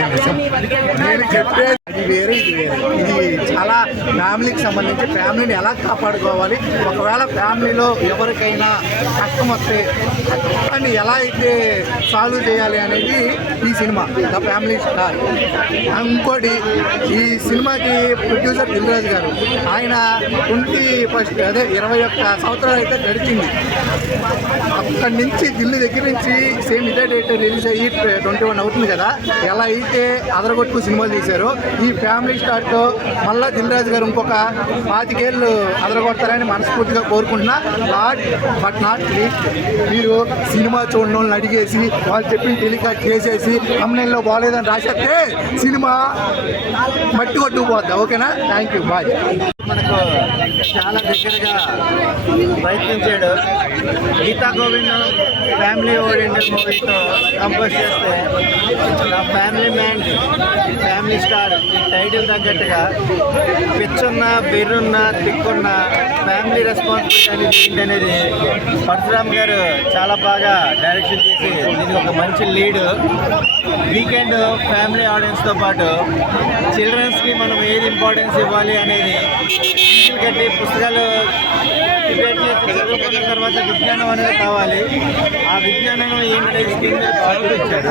నేను చెప్పేది అది వేరే ఇది వేరే. ఇది చాలా ఫ్యామిలీకి సంబంధించి ఫ్యామిలీని ఎలా కాపాడుకోవాలి, ఒకవేళ ఫ్యామిలీలో ఎవరికైనా కష్టం వస్తే దాన్ని ఎలా అయితే సాల్వ్ చేయాలి అనేది ఈ సినిమా ద ఫ్యామిలీ స్టార్. ఇంకోటి ఈ సినిమాకి ప్రొడ్యూసర్ దిల్ రాజు గారు, ఆయన 21 సంవత్సరాలు అయితే గడిచింది. అక్కడి నుంచి దిల్లు దగ్గర నుంచి సేమ్ ఇదే డేట్ రిలీజ్ అయ్యి 21 అవుతుంది కదా. ఎలా అయితే అదరగొట్టుకు సినిమాలు తీశారో ఈ ఫ్యామిలీ స్టార్తో మళ్ళీ దిల్ రాజు గారు ఇంకొక 25 ఏళ్ళు అదరగొడతారని మనస్ఫూర్తిగా కోరుకుంటున్నా. బట్ నాట్ లీస్ట్ మీరు సినిమా చూడడం వాళ్ళని అడిగేసి వాళ్ళు చెప్పిన టెలికాస్ట్ చేసేసి అమ్మాయిల్లో బాగోలేదని రాసేస్తే సినిమా మట్టి కొట్టుకుపోద్ది. ఓకేనా? Thank you, bye. మనకు చాలా దగ్గరగా ప్రయత్నించాడు. గీతా గోవిందం ఫ్యామిలీ ఓరియంటెడ్ మూవీతో కంపోజ్ చేస్తే నా ఫ్యామిలీ మ్యాన్ ఫ్యామిలీ స్టార్ ఈ టైటిల్ తగ్గట్టుగా పిచ్చున్న బెర్రున్న తిక్కున్న ఫ్యామిలీ రెస్పాన్సిబిలిటీ అనేది పరశురామ్ గారు చాలా బాగా డైరెక్షన్ చేసి దీనికి ఒక మంచి లీడ్. వీకెండ్ ఫ్యామిలీ ఆడియన్స్తో పాటు చిల్డ్రన్స్కి మనం ఏది ఇంపార్టెన్స్ ఇవ్వాలి అనేది ఎందుకంటే పుస్తకాలు డిబేట్ చేసి చదువుకున్న తర్వాత విజ్ఞానం అనేది కావాలి. ఆ విజ్ఞానం ఏంటంటే స్క్రీన్ మీద చూపించాడు.